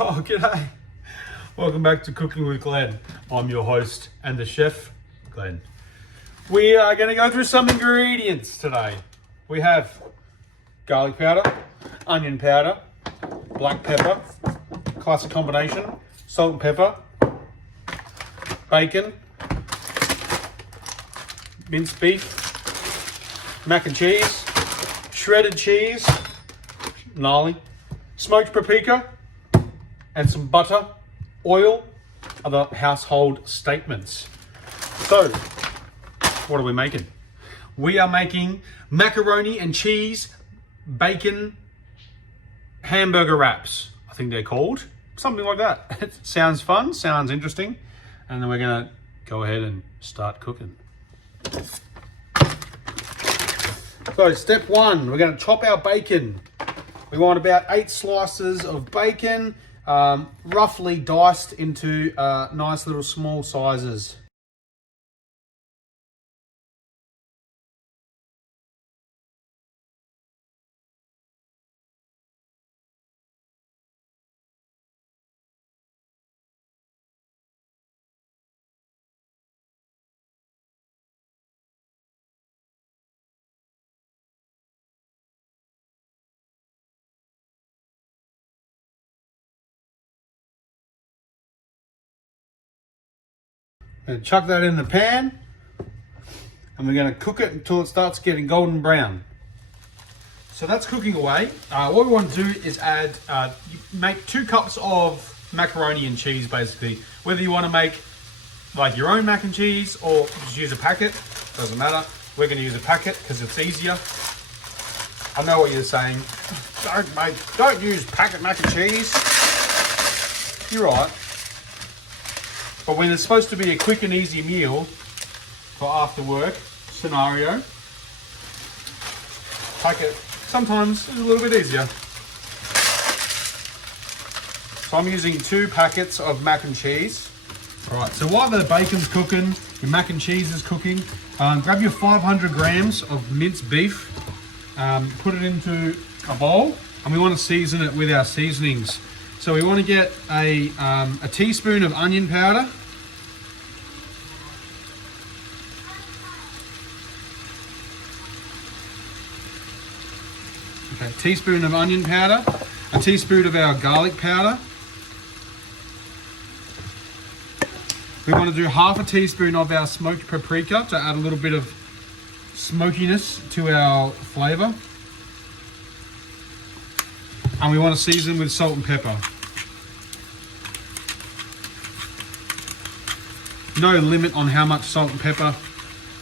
Oh, g'day. Welcome back to Cooking with Glenn. I'm your host and the chef, Glenn. We are going to go through some ingredients today. We have garlic powder, onion powder, black pepper, classic combination, salt and pepper, bacon, minced beef, mac and cheese, shredded cheese, gnarly, smoked paprika, and some butter, oil, other household statements. So, what are we making? We are making macaroni and cheese bacon hamburger wraps. I think they're called. Something like that. It sounds fun, sounds interesting. And then we're gonna go ahead and start cooking. So step one, we're gonna chop our bacon. We want about 8 slices of bacon, roughly diced into nice little small sizes. And chuck that in the pan, and we're going to cook it until it starts getting golden brown. So that's cooking away. What we want to do is add, make 2 cups of macaroni and cheese basically. Whether you want to make like your own mac and cheese or just use a packet, doesn't matter. We're going to use a packet because it's easier. I know what you're saying. Don't use packet mac and cheese. You're right. But when it's supposed to be a quick and easy meal for after work scenario, packet sometimes is a little bit easier. So I'm using 2 packets of mac and cheese. All right, so while the bacon's cooking, your mac and cheese is cooking, grab your 500 grams of minced beef, put it into a bowl, and we want to season it with our seasonings. So we want to get a teaspoon of onion powder, a teaspoon of onion powder, a teaspoon of our garlic powder. We want to do half a teaspoon of our smoked paprika to add a little bit of smokiness to our flavour. And we want to season with salt and pepper. No limit on how much salt and pepper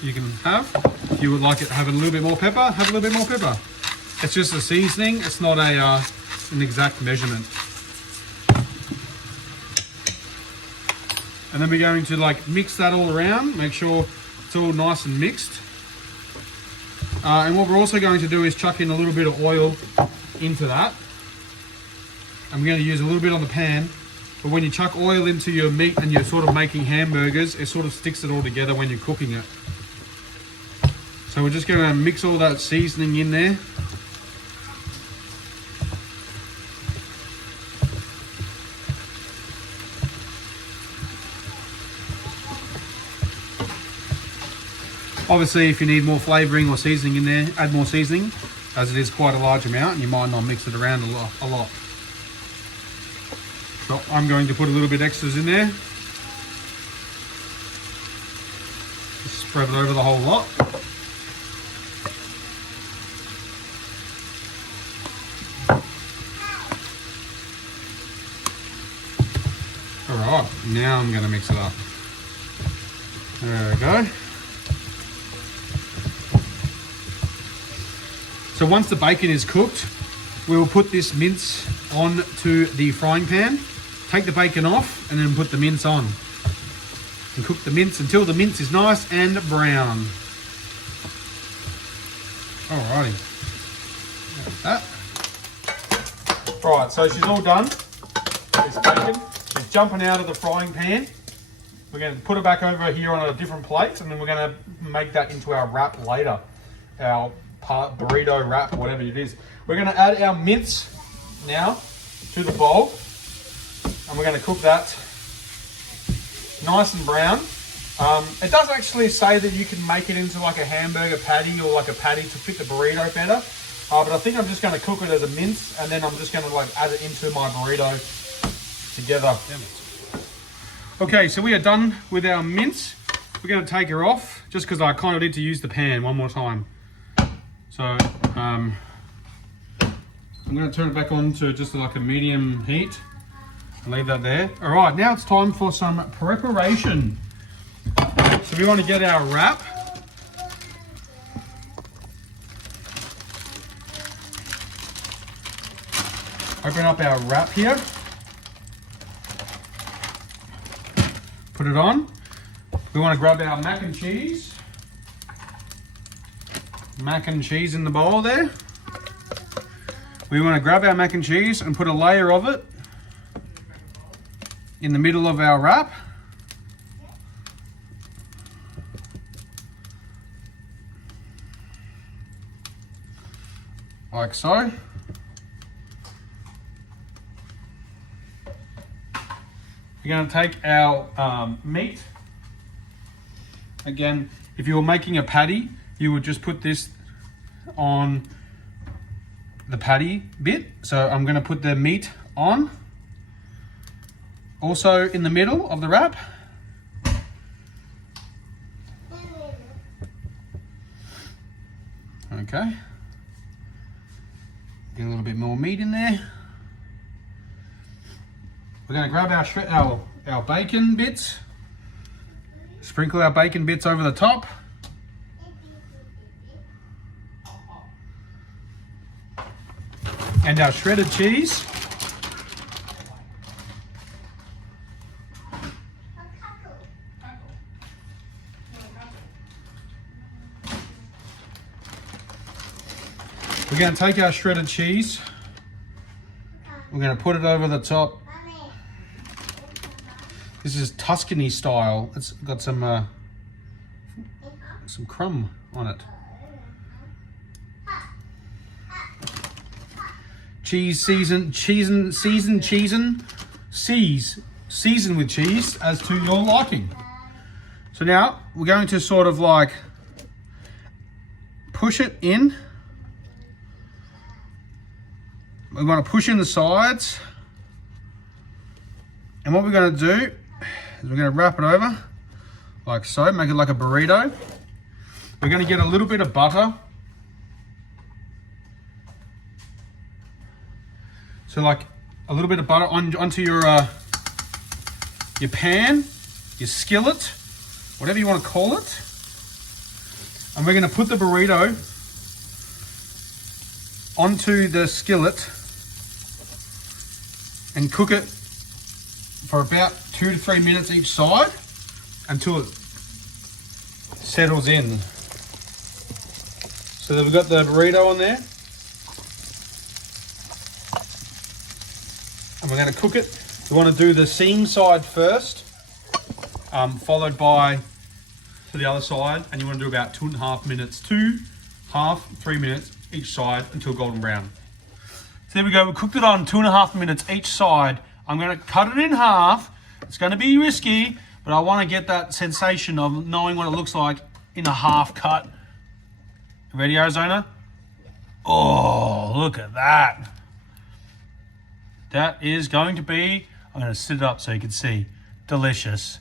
you can have. If you would like it to have a little bit more pepper, have a little bit more pepper. It's just a seasoning, it's not an exact measurement. And then we're going to mix that all around, make sure it's all nice and mixed. And what we're also going to do is chuck in a little bit of oil into that. I'm going to use a little bit on the pan, but when you chuck oil into your meat and you're sort of making hamburgers, it sort of sticks it all together when you're cooking it. So we're just going to mix all that seasoning in there. Obviously, if you need more flavouring or seasoning in there, add more seasoning, as it is quite a large amount and you might not mix it around a lot. So I'm going to put a little bit extras in there. Just spread it over the whole lot. Alright, now I'm going to mix it up. There we go. So once the bacon is cooked, we will put this mince onto the frying pan, take the bacon off, and then put the mince on. And cook the mince until the mince is nice and brown. Alrighty. Like that. Alright, so she's all done. This bacon is jumping out of the frying pan. We're going to put it back over here on a different plate, and then we're going to make that into our wrap later. Our burrito wrap, whatever it is. We're going to add our mince now to the bowl. And we're going to cook that nice and brown. It does actually say that you can make it into like a hamburger patty or like a patty to fit the burrito better. But I think I'm just going to cook it as a mince, and then I'm just going to like add it into my burrito together. Okay, so we are done with our mince. We're going to take her off just because I kind of need to use the pan one more time. So I'm going to turn it back on to just like a medium heat and leave that there. All right, now it's time for some preparation. So we want to get our wrap. Open up our wrap here. Put it on. We want to grab our mac and cheese. Mac and cheese in the bowl there. We want to grab our mac and cheese and put a layer of it in the middle of our wrap. Like so. We're going to take our meat. Again, if you were making a patty, you would just put this on the patty bit. So I'm going to put the meat on. Also in the middle of the wrap. Okay. Get a little bit more meat in there. We're going to grab our bacon bits, sprinkle our bacon bits over the top. And our shredded cheese. We're going to take our shredded cheese. We're going to put it over the top. This is Tuscany style. It's got some crumb on it. Seasoned with cheese as to your liking. So now we're going to sort of like push it in. We want to push in the sides. And what we're going to do is we're going to wrap it over like so, make it like a burrito. We're going to get a little bit of butter. So like a little bit of butter onto your pan, your skillet, whatever you want to call it. And we're going to put the burrito onto the skillet and cook it for about 2 to 3 minutes each side until it settles in. So we've got the burrito on there. And we're going to cook it. We want to do the seam side first, followed by to the other side, and you want to do about 2.5 minutes, 3 minutes each side until golden brown. So there we go, we cooked it on 2.5 minutes each side. I'm going to cut it in half. It's going to be risky, but I want to get that sensation of knowing what it looks like in a half cut. Ready, Arizona? Oh, look at that. That is going to be, I'm going to sit it up so you can see, delicious.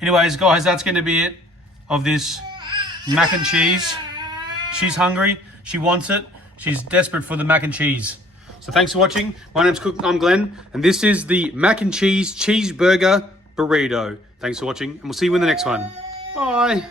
Anyways, guys, that's going to be it of this mac and cheese. She's hungry. She wants it. She's desperate for the mac and cheese. So thanks for watching. My name's Cook. I'm Glenn, and this is the mac and cheese cheeseburger burrito. Thanks for watching, and we'll see you in the next one. Bye.